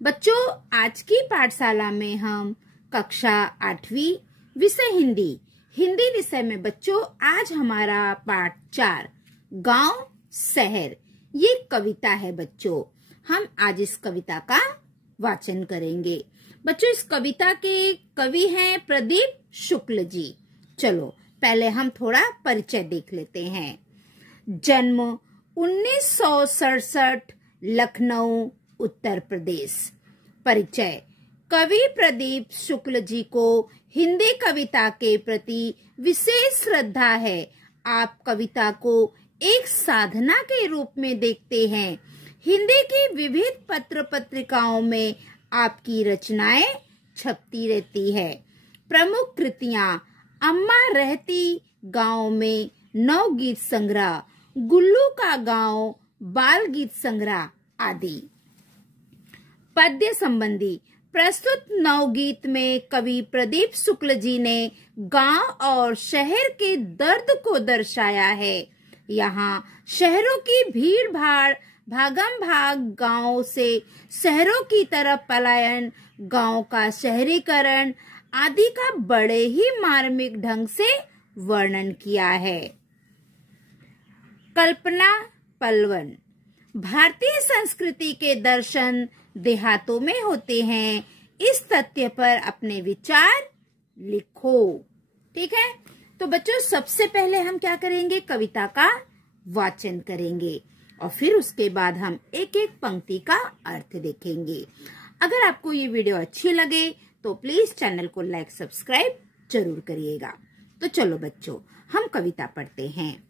बच्चों, आज की पाठशाला में हम कक्षा 8वीं विषय हिंदी विषय में बच्चों आज हमारा पाठ 4 गांव शहर ये कविता है। बच्चों, हम आज इस कविता का वाचन करेंगे। बच्चों, इस कविता के कवि हैं प्रदीप शुक्ल जी। चलो पहले हम थोड़ा परिचय देख लेते हैं। जन्म 1967 लखनऊ उत्तर प्रदेश। परिचय। कवि प्रदीप शुक्ल जी को हिंदी कविता के प्रति विशेष श्रद्धा है। आप कविता को एक साधना के रूप में देखते हैं। हिंदी की विविध पत्र पत्रिकाओं में आपकी रचनाएं छपती रहती है। प्रमुख कृतियां अम्मा रहती गांव में नवगीत संग्रह, गुल्लू का गांव बाल गीत संग्रह आदि। पद्य संबंधी। प्रस्तुत नवगीत में कवि प्रदीप शुक्ल जी ने गांव और शहर के दर्द को दर्शाया है। यहाँ शहरों की भीड़ भाड़, भागम भाग, गांव से शहरों की तरफ पलायन, गांव का शहरीकरण आदि का बड़े ही मार्मिक ढंग से वर्णन किया है। कल्पना पलवन। भारतीय संस्कृति के दर्शन देहातों में होते हैं। इस तथ्य पर अपने विचार लिखो। ठीक है, तो बच्चों सबसे पहले हम क्या करेंगे, कविता का वाचन करेंगे और फिर उसके बाद हम एक एक पंक्ति का अर्थ देखेंगे। अगर आपको ये वीडियो अच्छी लगे तो प्लीज चैनल को लाइक सब्सक्राइब जरूर करिएगा। तो चलो बच्चों, हम कविता पढ़ते हैं।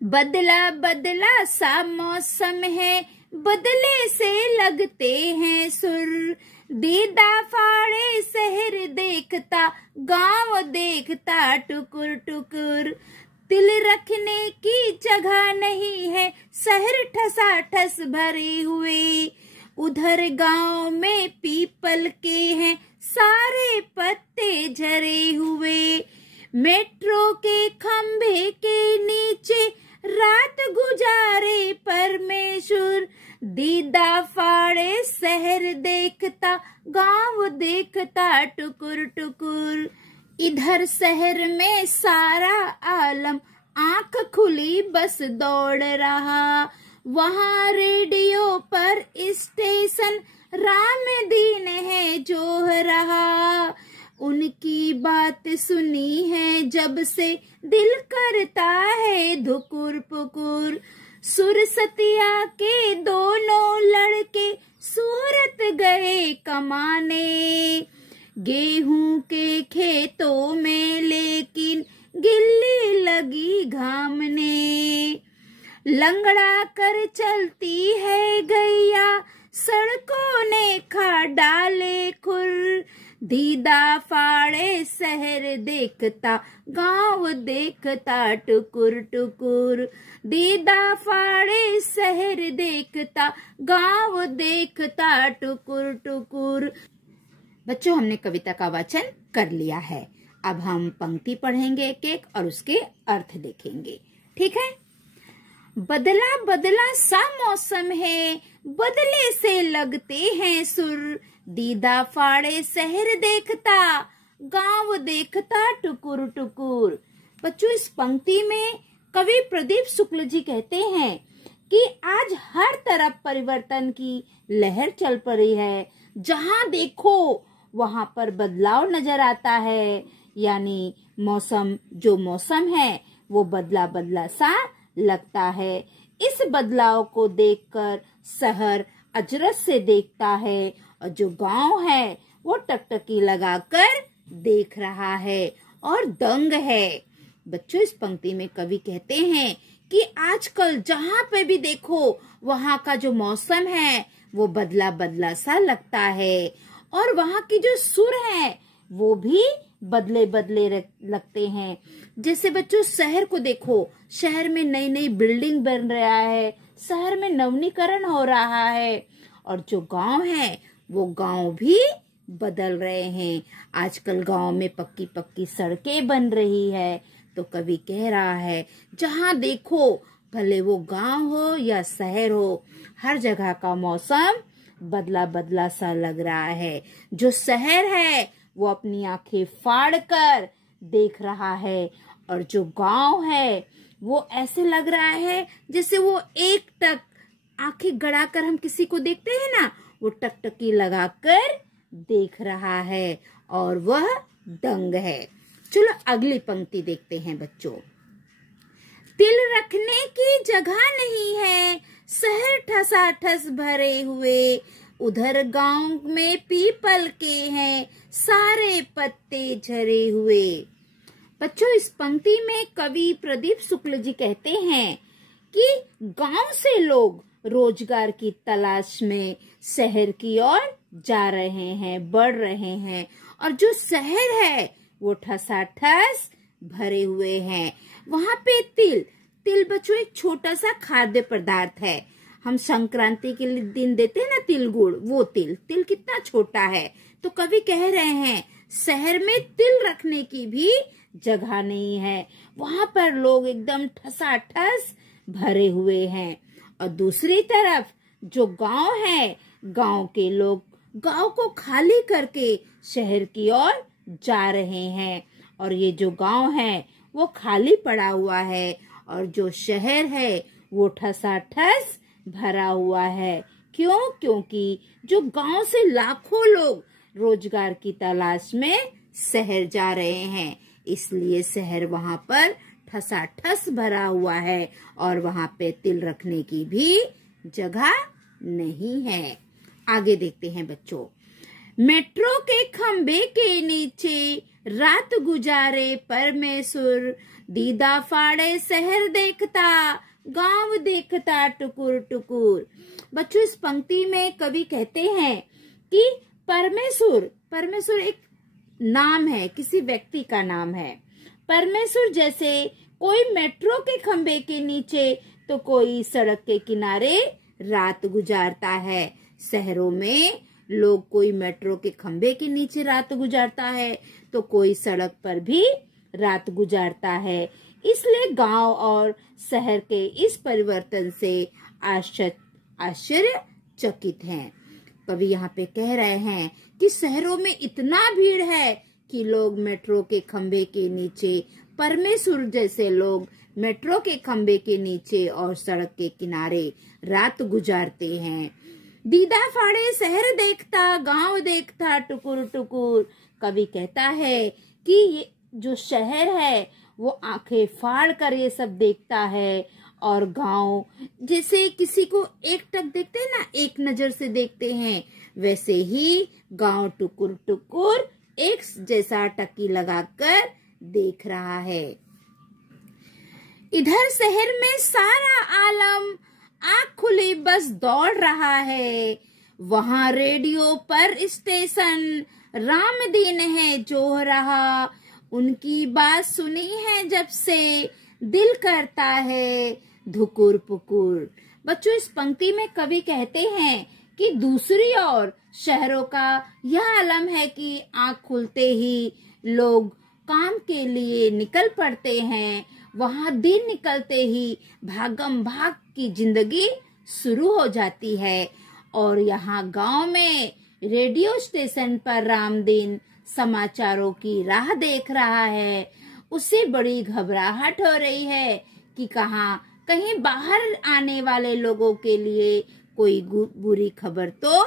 बदला बदला सा मौसम है, बदले से लगते हैं सुर। दीदा फाड़े शहर देखता, गांव देखता टुकुर टुकुर। दिल रखने की जगह नहीं है, शहर ठसाठस भरे हुए। उधर गांव में पीपल के हैं सारे पत्ते झरे हुए। मेट्रो के खंभे के नीचे रात गुजारे परमेश्वर। दीदा फाड़े शहर देखता, गांव देखता टुकुर टुकुर। इधर शहर में सारा आलम आंख खुली बस दौड़ रहा। वहाँ रेडियो पर स्टेशन राम दीन है जो रहा। उनकी बात सुनी है जब से दिल करता है धुकुर पुकुर। सुरसतिया के दोनों लड़के सूरत गए कमाने। गेहूं के खेतों में लेकिन गिल्ली लगी घामने। लंगड़ा कर चलती है गैया, सड़कों ने खा डाले खुर। दीदा फाड़े शहर देखता, गांव देखता टुकुर टुकुर। दीदा फाड़े शहर देखता, गांव देखता टुकुर टुकुर। बच्चों, हमने कविता का वाचन कर लिया है। अब हम पंक्ति पढ़ेंगे एक एक और उसके अर्थ देखेंगे। ठीक है। बदला बदला सा मौसम है, बदले से लगते हैं सुर। दीदा फाड़े शहर देखता, गांव देखता टुकुर टुकुर। बच्चों, इस पंक्ति में कवि प्रदीप शुक्ल जी कहते हैं कि आज हर तरफ परिवर्तन की लहर चल पड़ी है। जहां देखो वहां पर बदलाव नजर आता है। यानी जो मौसम है वो बदला बदला सा लगता है। इस बदलाव को देखकर शहर अजरत से देखता है और जो गांव है वो टकटकी लगाकर देख रहा है और दंग है। बच्चों, इस पंक्ति में कवि कहते हैं कि आजकल जहां पे भी देखो वहां का जो मौसम है वो बदला बदला सा लगता है और वहां की जो सुर है वो भी बदले बदले लगते हैं। जैसे बच्चों शहर को देखो, शहर में नई नई बिल्डिंग बन रहा है, शहर में नवीनीकरण हो रहा है और जो गांव है वो गांव भी बदल रहे हैं। आजकल गांव में पक्की पक्की सड़कें बन रही है। तो कवि कह रहा है जहां देखो भले वो गांव हो या शहर हो, हर जगह का मौसम बदला बदला सा लग रहा है। जो शहर है वो अपनी आंखें फाड़ कर देख रहा है, और जो गांव है वो ऐसे लग रहा है जैसे वो एक टक आंखें गड़ाकर हम किसी को देखते हैं ना, वो टकटकी लगाकर देख रहा है और वह दंग है। चलो अगली पंक्ति देखते हैं बच्चों। तिल रखने की जगह नहीं है, शहर ठसाठस भरे हुए, उधर गांव में पीपल के हैं सारे पत्ते झरे हुए। बच्चों, इस पंक्ति में कवि प्रदीप शुक्ल जी कहते हैं कि गांव से लोग रोजगार की तलाश में शहर की ओर जा रहे हैं, बढ़ रहे हैं, और जो शहर है वो ठसाठस भरे हुए हैं। वहां पे तिल बच्चों एक छोटा सा खाद्य पदार्थ है। हम संक्रांति के दिन देते हैं ना तिल गुड़, वो तिल कितना छोटा है। तो कवि कह रहे हैं शहर में तिल रखने की भी जगह नहीं है, वहां पर लोग एकदम ठसाठस भरे हुए हैं। और दूसरी तरफ जो गांव है, गांव के लोग गांव को खाली करके शहर की ओर जा रहे हैं, और ये जो गांव है वो खाली पड़ा हुआ है, और जो शहर है वो ठसाठस भरा हुआ है। क्यों? क्योंकि जो गांव से लाखों लोग रोजगार की तलाश में शहर जा रहे हैं, इसलिए शहर वहां पर ठसाठस भरा हुआ है, और वहां पे तिल रखने की भी जगह नहीं है। आगे देखते हैं बच्चों। मेट्रो के खंबे के नीचे रात गुजारे परमेश्वर, दीदा फाड़े शहर देखता, गांव देखता टुकुर टुकुर। बच्चों, इस पंक्ति में कवि कहते हैं कि परमेश्वर एक नाम है, किसी व्यक्ति का नाम है। परमेश्वर जैसे कोई मेट्रो के खंबे के नीचे तो कोई सड़क के किनारे रात गुजारता है। शहरों में लोग कोई मेट्रो के खंबे के नीचे रात गुजारता है तो कोई सड़क पर भी रात गुजारता है। इसलिए गांव और शहर के इस परिवर्तन से आश्चर्यचकित हैं। कवि यहाँ पे कह रहे हैं कि शहरों में इतना भीड़ है कि लोग मेट्रो के खंबे के नीचे, परमेश्वर जैसे लोग मेट्रो के खंबे के नीचे और सड़क के किनारे रात गुजारते हैं। दीदा फाड़े शहर देखता, गांव देखता टुकुर टुकुर। कवि कहता है कि ये जो शहर है वो आंखें फाड़ कर ये सब देखता है, और गांव जैसे किसी को एक टक देखते हैं ना, एक नजर से देखते हैं, वैसे ही गांव टुकुर टुकुर एक जैसा टकी लगाकर देख रहा है। इधर शहर में सारा आलम आँख खुली बस दौड़ रहा है, वहाँ रेडियो पर स्टेशन रामदीन है जो रहा, उनकी बात सुनी है जब से दिल करता है धुकुर पुकुर। बच्चों, इस पंक्ति में कवि कहते हैं कि दूसरी ओर शहरों का यह आलम है कि आँख खुलते ही लोग काम के लिए निकल पड़ते हैं, वहाँ दिन निकलते ही भागम भाग की जिंदगी शुरू हो जाती है। और यहाँ गांव में रेडियो स्टेशन पर रामदीन समाचारों की राह देख रहा है। उसे बड़ी घबराहट हो रही है कि कहीं बाहर आने वाले लोगों के लिए कोई बुरी खबर तो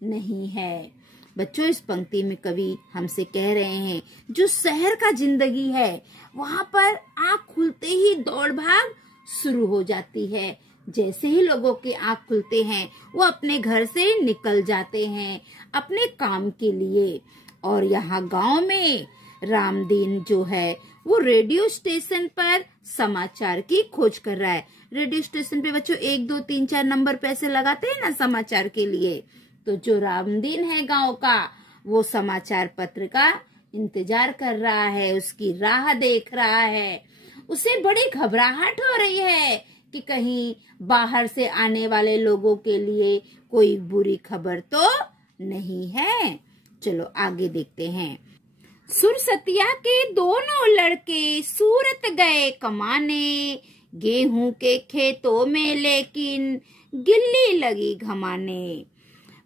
नहीं है। बच्चों, इस पंक्ति में कवि हमसे कह रहे हैं जो शहर का जिंदगी है वहाँ पर आँख खुलते ही दौड़ भाग शुरू हो जाती है। जैसे ही लोगों के आँख खुलते हैं वो अपने घर से निकल जाते हैं अपने काम के लिए। और यहाँ गांव में रामदीन जो है वो रेडियो स्टेशन पर समाचार की खोज कर रहा है। रेडियो स्टेशन पे बच्चों 1 2 3 4 नंबर पैसे लगाते हैं ना समाचार के लिए, तो जो रामदीन है गांव का वो समाचार पत्र का इंतजार कर रहा है, उसकी राह देख रहा है। उसे बड़ी घबराहट हो रही है कि कहीं बाहर से आने वाले लोगों के लिए कोई बुरी खबर तो नहीं है। चलो आगे देखते हैं। सुरसतिया के दोनों लड़के सूरत गए कमाने, गेहूं के खेतों में लेकिन गिल्ली लगी घमाने।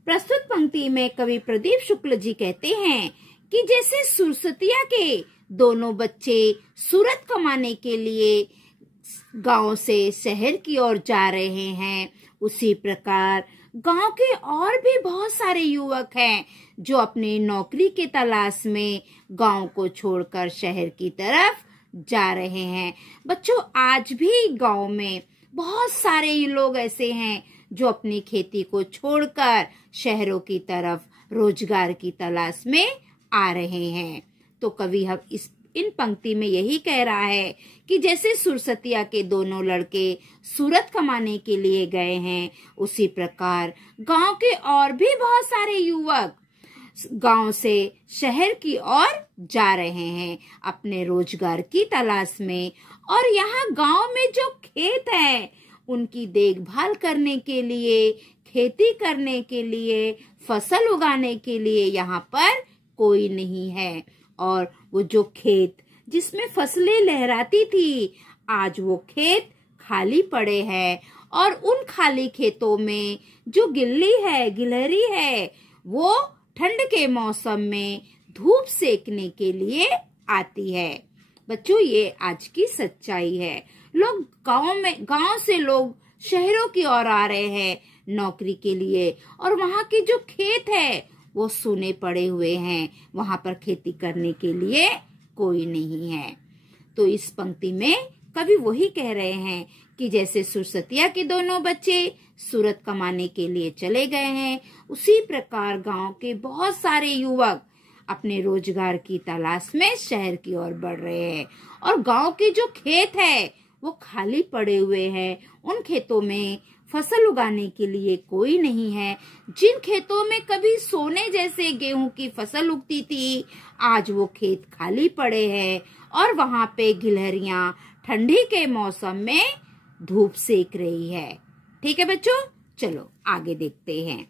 प्रस्तुत पंक्ति में कवि प्रदीप शुक्ल जी कहते हैं कि जैसे सुरसतिया के दोनों बच्चे सूरत कमाने के लिए गांव से शहर की ओर जा रहे हैं, उसी प्रकार गांव के और भी बहुत सारे युवक हैं जो अपनी नौकरी के तलाश में गांव को छोड़कर शहर की तरफ जा रहे हैं। बच्चों, आज भी गांव में बहुत सारे लोग ऐसे हैं जो अपनी खेती को छोड़कर शहरों की तरफ रोजगार की तलाश में आ रहे हैं। तो कवि हम इन पंक्ति में यही कह रहा है कि जैसे सुरसतिया के दोनों लड़के सूरत कमाने के लिए गए हैं, उसी प्रकार गांव के और भी बहुत सारे युवक गांव से शहर की ओर जा रहे हैं अपने रोजगार की तलाश में। और यहाँ गांव में जो खेत है उनकी देखभाल करने के लिए, खेती करने के लिए, फसल उगाने के लिए यहाँ पर कोई नहीं है। और वो जो खेत जिसमें फसलें लहराती थी, आज वो खेत खाली पड़े हैं और उन खाली खेतों में जो गिलहरी है वो ठंड के मौसम में धूप सेकने के लिए आती है। बच्चों, ये आज की सच्चाई है। लोग गांव से लोग शहरों की ओर आ रहे हैं नौकरी के लिए, और वहाँ के जो खेत है वो सूने पड़े हुए हैं, वहाँ पर खेती करने के लिए कोई नहीं है। तो इस पंक्ति में कवि वही कह रहे हैं कि जैसे सुरसतिया के दोनों बच्चे सूरत कमाने के लिए चले गए हैं, उसी प्रकार गांव के बहुत सारे युवक अपने रोजगार की तलाश में शहर की ओर बढ़ रहे हैं। और गांव के जो खेत है वो खाली पड़े हुए हैं, उन खेतों में फसल उगाने के लिए कोई नहीं है। जिन खेतों में कभी सोने जैसे गेहूं की फसल उगती थी, आज वो खेत खाली पड़े हैं और वहाँ पे गिलहरियां ठंडी के मौसम में धूप सेक रही है। ठीक है बच्चों, चलो आगे देखते हैं।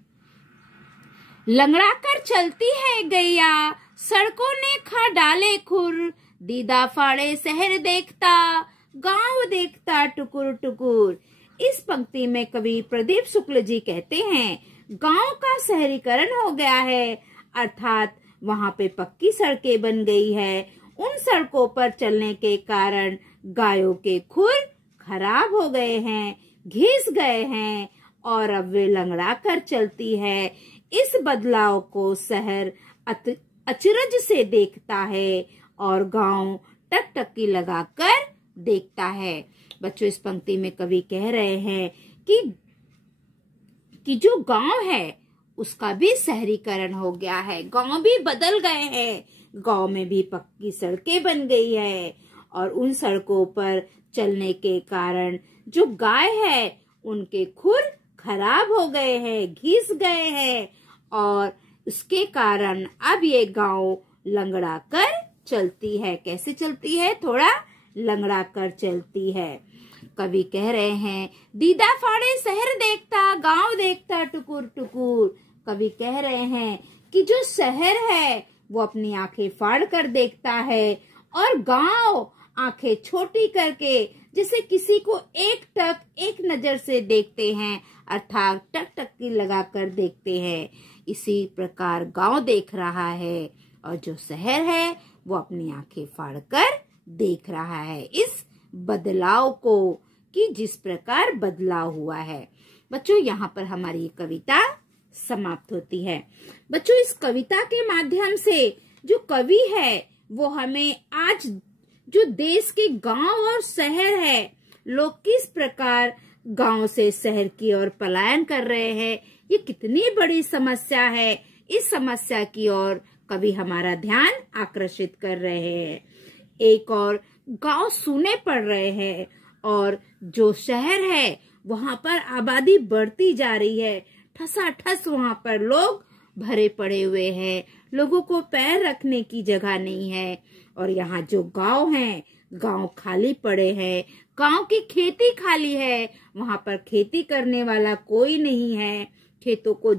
लंगड़ा कर चलती है गैया, सड़कों ने खा डाले खुर, दीदा फाड़े शहर देखता, गांव देखता टुकुर टुकुर। इस पंक्ति में कवि प्रदीप शुक्ल जी कहते हैं, गांव का शहरीकरण हो गया है, अर्थात वहाँ पे पक्की सड़कें बन गई है। उन सड़कों पर चलने के कारण गायों के खुर खराब हो गए हैं, घिस गए हैं और अब वे लंगड़ा कर चलती है। इस बदलाव को शहर अचरज से देखता है और गांव टकटकी लगाकर देखता है। बच्चों, इस पंक्ति में कवि कह रहे हैं कि जो गांव है उसका भी शहरीकरण हो गया है, गांव भी बदल गए हैं, गांव में भी पक्की सड़कें बन गई है और उन सड़कों पर चलने के कारण जो गाय है उनके खुर खराब हो गए हैं, घिस गए हैं और उसके कारण अब ये गांव लंगड़ा कर चलती है। कैसे चलती है? थोड़ा लंगड़ा कर चलती है। कवि कह रहे हैं, दीदा फाड़े शहर देखता, गांव देखता टुकुर टुकुर। कवि कह रहे हैं कि जो शहर है वो अपनी आंखें फाड़ कर देखता है और गांव आंखें छोटी करके जैसे किसी को एक टक एक नजर से देखते हैं, अर्थात टकटकी लगाकर देखते हैं। इसी प्रकार गांव देख रहा है और जो शहर है वो अपनी आंखें फाड़कर देख रहा है इस बदलाव को कि जिस प्रकार बदलाव हुआ है। बच्चों, यहाँ पर हमारी ये कविता समाप्त होती है। बच्चों, इस कविता के माध्यम से जो कवि है वो हमें आज जो देश के गांव और शहर है, लोग किस प्रकार गांव से शहर की ओर पलायन कर रहे हैं, ये कितनी बड़ी समस्या है, इस समस्या की ओर कवि हमारा ध्यान आकर्षित कर रहे हैं। एक और गांव सूने पड़ रहे हैं और जो शहर है वहां पर आबादी बढ़ती जा रही है, ठसाठस वहां पर लोग भरे पड़े हुए हैं, लोगों को पैर रखने की जगह नहीं है। और यहाँ जो गांव है, गांव खाली पड़े हैं, गांव की खेती खाली है, वहां पर खेती करने वाला कोई नहीं है, खेतों को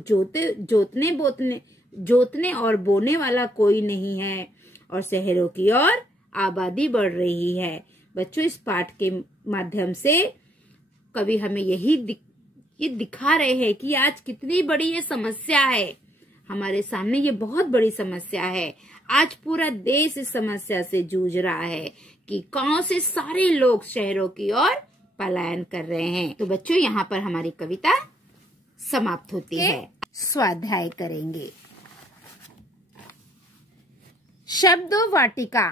जोतने और बोने वाला कोई नहीं है और शहरों की ओर आबादी बढ़ रही है। बच्चों इस पाठ के माध्यम से कवि हमें ये दिखा रहे हैं कि आज कितनी बड़ी ये समस्या है हमारे सामने। ये बहुत बड़ी समस्या है। आज पूरा देश इस समस्या से जूझ रहा है कि गांव से सारे लोग शहरों की ओर पलायन कर रहे हैं। तो बच्चों यहाँ पर हमारी कविता समाप्त होती है। स्वाध्याय करेंगे। शब्दों वाटिका।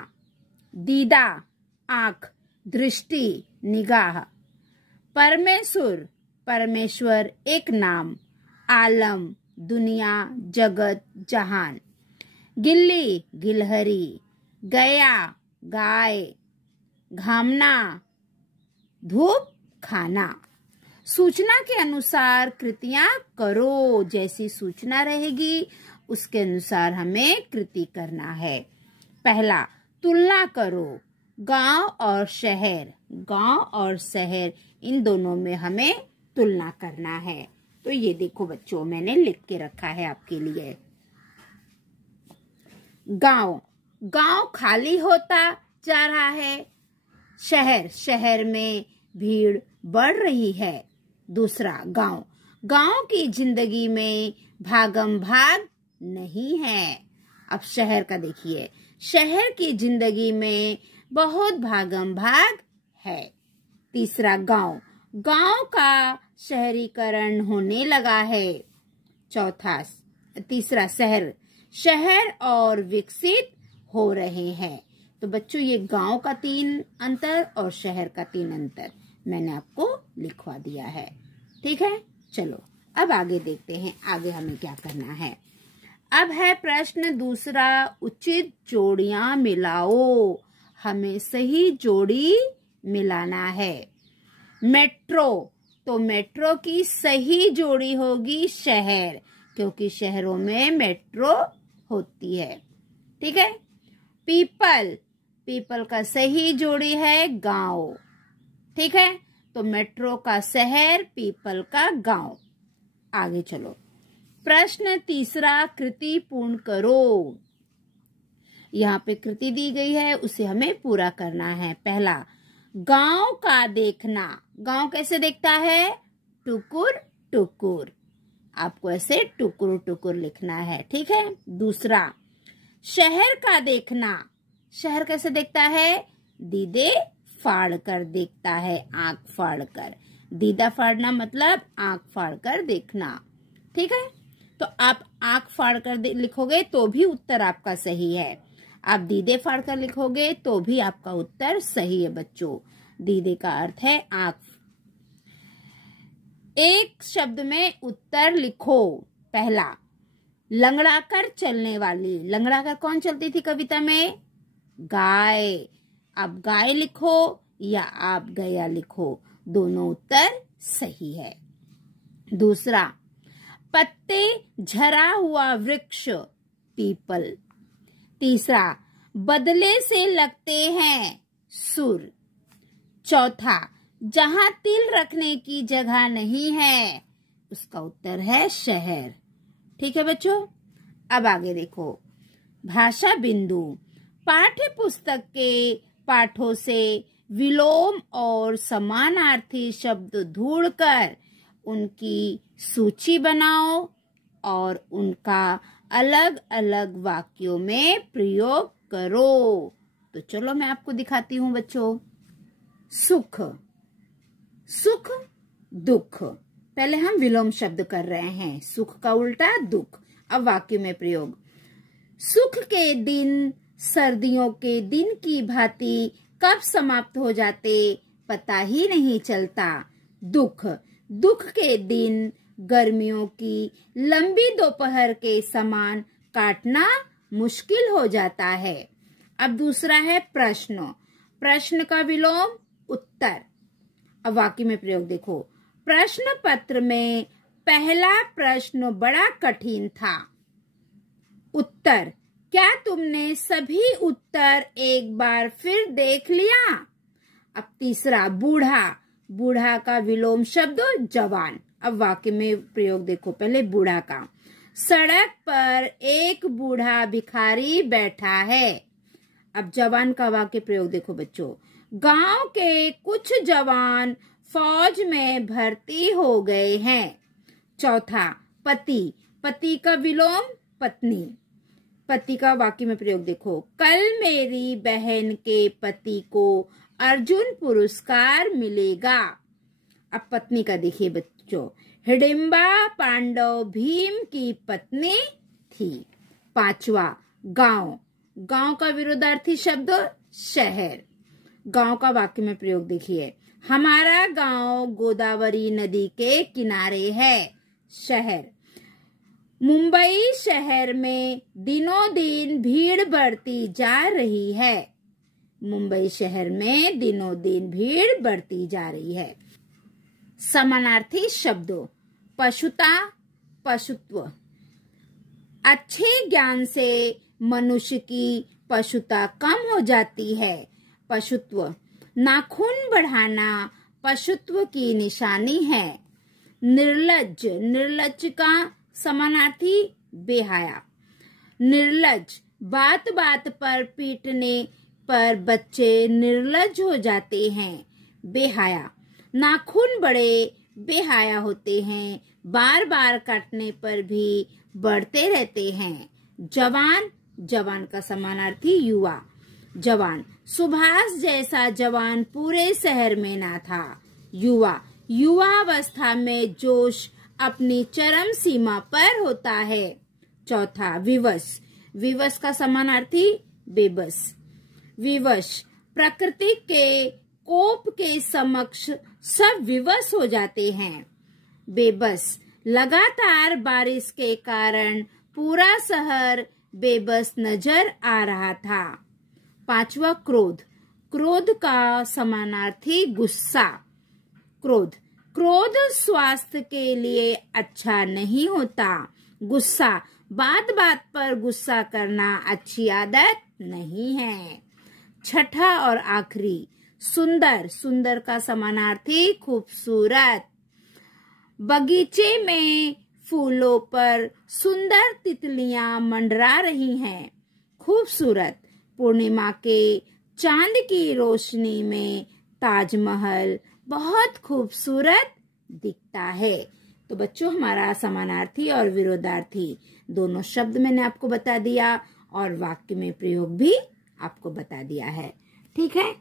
दीदा आंख, दृष्टि निगाह। परमेश्वर परमेश्वर एक नाम। आलम दुनिया जगत जहान। गिल्ली गिलहरी। गया गाय। घामना धूप खाना। सूचना के अनुसार कृतियां करो। जैसी सूचना रहेगी उसके अनुसार हमें कृति करना है। पहला, तुलना करो। गांव और शहर, गांव और शहर इन दोनों में हमें तुलना करना है। तो ये देखो बच्चों, मैंने लिख के रखा है आपके लिए। गांव, गांव खाली होता जा रहा है। शहर, शहर में भीड़ बढ़ रही है। दूसरा, गांव, गांव की जिंदगी में भागम भाग नहीं है। अब शहर का देखिए, शहर की जिंदगी में बहुत भागम भाग है। तीसरा, गांव, गांव का शहरीकरण होने लगा है। तीसरा, शहर, शहर और विकसित हो रहे हैं। तो बच्चों ये गांव का 3 अंतर और शहर का 3 अंतर मैंने आपको लिखवा दिया है। ठीक है, चलो अब आगे देखते हैं आगे हमें क्या करना है। अब है प्रश्न दूसरा, उचित जोड़ियां मिलाओ। हमें सही जोड़ी मिलाना है। मेट्रो, तो मेट्रो की सही जोड़ी होगी शहर, क्योंकि शहरों में मेट्रो होती है। ठीक है। पीपल, पीपल का सही जोड़ी है गांव। ठीक है, तो मेट्रो का शहर, पीपल का गांव। आगे चलो। प्रश्न तीसरा, कृति पूर्ण करो। यहाँ पे कृति दी गई है, उसे हमें पूरा करना है। पहला, गांव का देखना। गांव कैसे देखता है? टुकुर टुकुर। आपको ऐसे टुकुर टुकुर लिखना है। ठीक है। दूसरा, शहर का देखना। शहर कैसे देखता है? दीदे फाड़ कर देखता है, आंख फाड़ कर। दीदा फाड़ना मतलब आंख फाड़ कर देखना। ठीक है, तो आप आंख फाड़ कर लिखोगे तो भी उत्तर आपका सही है। आप दीदे फाड़ कर लिखोगे तो भी आपका उत्तर सही है बच्चों। दीदे का अर्थ है आंख। एक शब्द में उत्तर लिखो। पहला, लंगड़ाकर चलने वाली। लंगड़ाकर कौन चलती थी कविता में? गाय। आप गाय लिखो या आप गया लिखो, दोनों उत्तर सही है। दूसरा, पत्ते झरा हुआ वृक्ष, पीपल। तीसरा, बदले से लगते हैं, सुर। चौथा, जहां तिल रखने की जगह नहीं है, उसका उत्तर है शहर। ठीक है बच्चों, अब आगे देखो। भाषा बिंदु। पाठ्य पुस्तक के पाठों से विलोम और समानार्थी शब्द ढूंढकर उनकी सूची बनाओ और उनका अलग अलग वाक्यों में प्रयोग करो। तो चलो मैं आपको दिखाती हूँ बच्चों। सुख, सुख दुख। पहले हम विलोम शब्द कर रहे हैं। सुख का उल्टा दुख। अब वाक्य में प्रयोग। सुख के दिन सर्दियों के दिन की भांति कब समाप्त हो जाते पता ही नहीं चलता। दुख, दुख के दिन गर्मियों की लंबी दोपहर के समान काटना मुश्किल हो जाता है। अब दूसरा है प्रश्न। प्रश्न का विलोम उत्तर। अब वाक्य में प्रयोग देखो। प्रश्न पत्र में पहला प्रश्न बड़ा कठिन था। उत्तर, क्या तुमने सभी उत्तर एक बार फिर देख लिया? अब तीसरा, बूढ़ा। बूढ़ा का विलोम शब्द जवान। अब वाक्य में प्रयोग देखो। पहले बूढ़ा का। सड़क पर एक बूढ़ा भिखारी बैठा है। अब जवान का वाक्य प्रयोग देखो बच्चों। गांव के कुछ जवान फौज में भर्ती हो गए हैं। चौथा, पति, पति का विलोम पत्नी। पति का वाक्य में प्रयोग देखो, कल मेरी बहन के पति को अर्जुन पुरस्कार मिलेगा। अब पत्नी का देखिए बच्चों, हिडिंबा पांडव भीम की पत्नी थी। पांचवा, गांव, गांव का विरोधार्थी शब्द शहर। गांव का वाक्य में प्रयोग देखिए, हमारा गांव गोदावरी नदी के किनारे है। शहर, मुंबई शहर में दिनों दिन भीड़ बढ़ती जा रही है। मुंबई शहर में दिनों दिन भीड़ बढ़ती जा रही है। समानार्थी शब्दों, पशुता, पशुत्व। अच्छे ज्ञान से मनुष्य की पशुता कम हो जाती है। पशुत्व, नाखून बढ़ाना पशुत्व की निशानी है। निर्लज्ज, निर्लज्ज का समानार्थी बेहाया। निर्लज्ज, बात बात पर पीटने पर बच्चे निर्लज्ज हो जाते हैं। बेहाया, नाखून बड़े बेहाया होते हैं, बार बार काटने पर भी बढ़ते रहते हैं। जवान, जवान का समानार्थी युवा। जवान, सुभाष जैसा जवान पूरे शहर में ना था। युवा, युवावस्था में जोश अपनी चरम सीमा पर होता है। चौथा, विवश, विवश का समानार्थी बेबस। विवश, प्रकृति के कोप के समक्ष सब विवश हो जाते हैं। बेबस, लगातार बारिश के कारण पूरा शहर बेबस नजर आ रहा था। पांचवा, क्रोध, क्रोध का समानार्थी गुस्सा। क्रोध, क्रोध स्वास्थ्य के लिए अच्छा नहीं होता। गुस्सा, बात बात पर गुस्सा करना अच्छी आदत नहीं है। छठा और आखिरी, सुंदर, सुंदर का समानार्थी खूबसूरत। बगीचे में फूलों पर सुंदर तितलियां मंडरा रही हैं। खूबसूरत, पूर्णिमा के चांद की रोशनी में ताजमहल बहुत खूबसूरत दिखता है। तो बच्चों, हमारा समानार्थी और विरोधार्थी दोनों शब्द मैंने आपको बता दिया और वाक्य में प्रयोग भी आपको बता दिया है। ठीक है,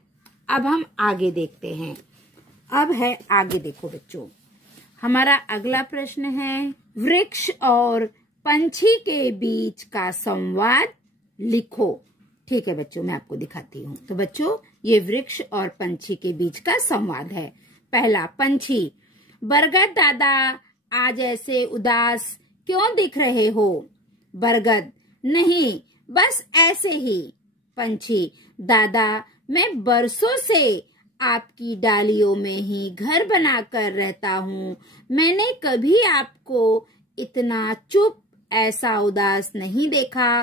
अब हम आगे देखते हैं। अब है आगे देखो बच्चों, हमारा अगला प्रश्न है, वृक्ष और पंछी के बीच का संवाद लिखो। ठीक है बच्चों, मैं आपको दिखाती हूँ। तो बच्चों, ये वृक्ष और पंछी के बीच का संवाद है। पहला, पंछी, बरगद दादा आज ऐसे उदास क्यों दिख रहे हो? बरगद, नहीं, बस ऐसे ही। पंछी, दादा मैं बरसों से आपकी डालियों में ही घर बनाकर रहता हूँ, मैंने कभी आपको इतना चुप, ऐसा उदास नहीं देखा।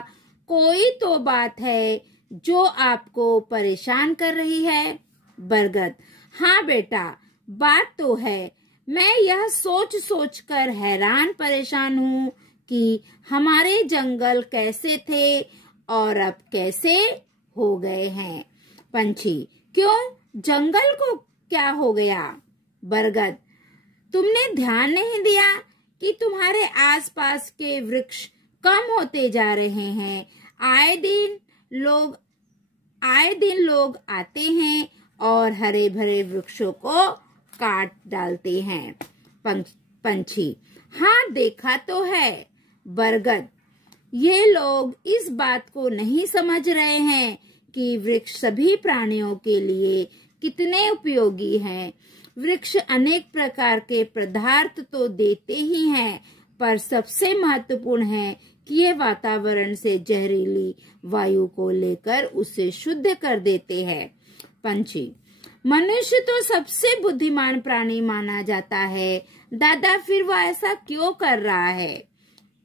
कोई तो बात है जो आपको परेशान कर रही है? बरगद, हाँ बेटा, बात तो है। मैं यह सोच सोच कर हैरान परेशान हूँ कि हमारे जंगल कैसे थे और अब कैसे हो गए हैं। पंछी, क्यों, जंगल को क्या हो गया? बरगद, तुमने ध्यान नहीं दिया कि तुम्हारे आसपास के वृक्ष कम होते जा रहे हैं। आए दिन लोग आते हैं और हरे भरे वृक्षों को काट डालते हैं। पंछी, हाँ देखा तो है। बरगद, ये लोग इस बात को नहीं समझ रहे हैं कि वृक्ष सभी प्राणियों के लिए कितने उपयोगी हैं। वृक्ष अनेक प्रकार के पदार्थ तो देते ही हैं, पर सबसे महत्वपूर्ण है कि ये वातावरण से जहरीली वायु को लेकर उसे शुद्ध कर देते हैं। पंछी, मनुष्य तो सबसे बुद्धिमान प्राणी माना जाता है, दादा फिर वो ऐसा क्यों कर रहा है?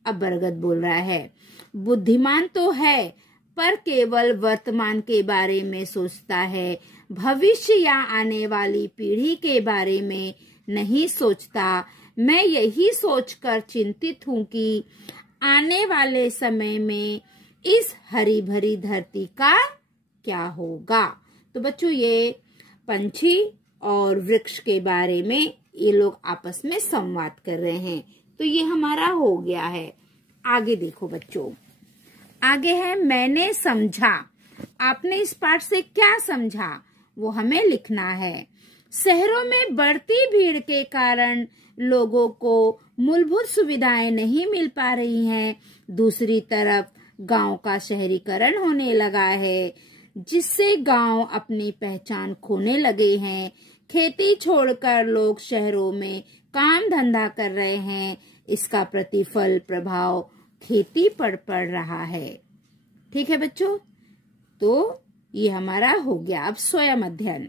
अब बरगद बोल रहा है, बुद्धिमान तो है, पर केवल वर्तमान के बारे में सोचता है, भविष्य या आने वाली पीढ़ी के बारे में नहीं सोचता। मैं यही सोचकर चिंतित हूँ कि आने वाले समय में इस हरी भरी धरती का क्या होगा। तो बच्चों, ये पंछी और वृक्ष के बारे में ये लोग आपस में संवाद कर रहे हैं। तो ये हमारा हो गया है। आगे देखो बच्चों, आगे है मैंने समझा। आपने इस पाठ से क्या समझा वो हमें लिखना है। शहरों में बढ़ती भीड़ के कारण लोगों को मूलभूत सुविधाएं नहीं मिल पा रही हैं। दूसरी तरफ गांव का शहरीकरण होने लगा है, जिससे गांव अपनी पहचान खोने लगे हैं। खेती छोड़कर लोग शहरों में काम धंधा कर रहे हैं। इसका प्रतिफल प्रभाव खेती पर पड़ रहा है। ठीक है बच्चों, तो ये हमारा हो गया। अब स्वयं अध्ययन।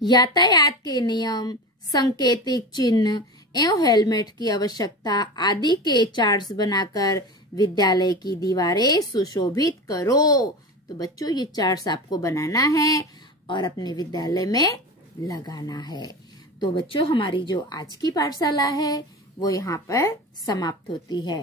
यातायात के नियम, संकेतिक चिन्ह एवं हेलमेट की आवश्यकता आदि के चार्ट्स बनाकर विद्यालय की दीवारें सुशोभित करो। तो बच्चों ये चार्ट्स आपको बनाना है और अपने विद्यालय में लगाना है। तो बच्चों हमारी जो आज की पाठशाला है वो यहाँ पर समाप्त होती है।